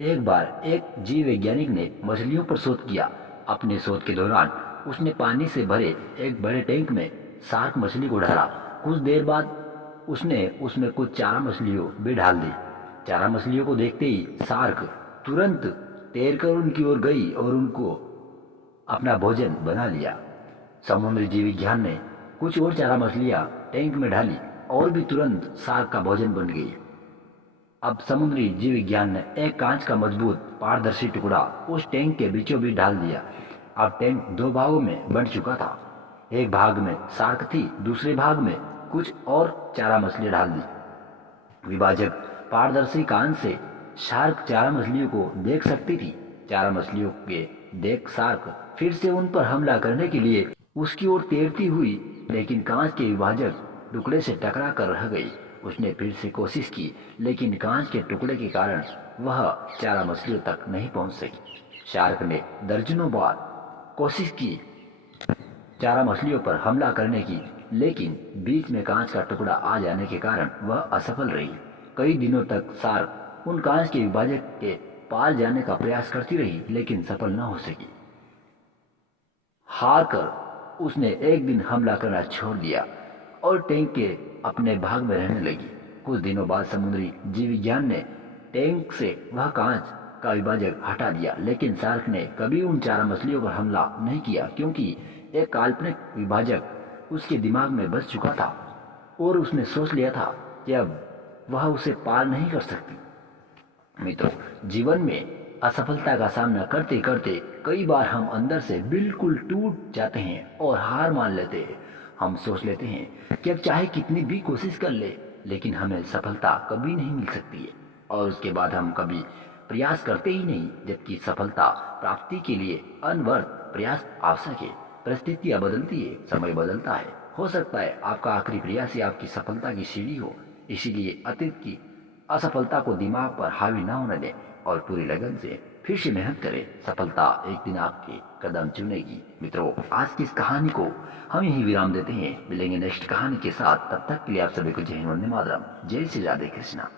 एक बार एक जीव वैज्ञानिक ने मछलियों पर शोध किया। अपने शोध के दौरान उसने पानी से भरे एक बड़े टैंक में शार्क मछली को डाला। कुछ देर बाद उसने उसमें कुछ चारा मछलियों भी डाल दी। चारा मछलियों को देखते ही शार्क तुरंत तैरकर उनकी ओर गई और उनको अपना भोजन बना लिया। समुद्री जीव विज्ञान ने कुछ और चारा मछलियां टैंक में डाली और भी तुरंत शार्क का भोजन बन गई। अब समुद्री जीव विज्ञान ने एक कांच का मजबूत पारदर्शी टुकड़ा उस टैंक के बीचों बीच डाल दिया। अब टैंक दो भागों में बंट चुका था। एक भाग में शार्क थी, दूसरे भाग में कुछ और चारा मछलियां डाल दी। विभाजक पारदर्शी कांच से शार्क चारा मछलियों को देख सकती थी। चारा मछलियों के देख शार्क फिर से उन पर हमला करने के लिए उसकी ओर तैरती हुई, लेकिन कांच के विभाजक टुकड़े से टकरा कर रह गई। उसने फिर से कोशिश की, लेकिन कांच के टुकड़े के कारण वह चारा मछलियों तक नहीं पहुंच सकी। शार्क ने दर्जनों बार कोशिश की चारा मछलियों पर हमला करने की, लेकिन बीच में कांच का टुकड़ा आ जाने के कारण वह असफल रही। कई दिनों तक शार्क उन कांच के विभाजक के पार जाने का प्रयास करती रही, लेकिन सफल न हो सकी। हार कर उसने एक दिन हमला करना छोड़ दिया और टैंक के अपने भाग में रहने लगी। कुछ दिनों बाद समुद्री जीव विज्ञान ने टैंक से वह कांच का विभाजक हटा दिया, लेकिन शार्क ने कभी उन चारा मछलियों पर हमला नहीं किया, क्योंकि एक काल्पनिक विभाजक उसके दिमाग में बस चुका था और उसने सोच लिया था कि अब वह उसे पार नहीं कर सकती। मित्रों, जीवन में असफलता का सामना करते करते कई बार हम अंदर से बिल्कुल टूट जाते हैं और हार मान लेते हैं। हम सोच लेते हैं कि अब चाहे कितनी भी कोशिश कर ले, लेकिन हमें सफलता कभी नहीं मिल सकती है, और उसके बाद हम कभी प्रयास करते ही नहीं, जबकि सफलता प्राप्ति के लिए अनवरत प्रयास आवश्यक है। परिस्थितियां बदलती है, समय बदलता है। हो सकता है आपका आखिरी प्रयास ही आपकी सफलता की सीढ़ी हो। इसीलिए अतीत की असफलता को दिमाग पर हावी ना होने दें और पूरी लगन से फिर से मेहनत करें। सफलता एक दिन आपके कदम चुनेगी। मित्रों, आज की इस कहानी को हम यही विराम देते हैं। मिलेंगे नेक्स्ट कहानी के साथ। तब तक के लिए आप सभी को जय हिंद, वंदे मातरम। जय श्री राधे कृष्णा।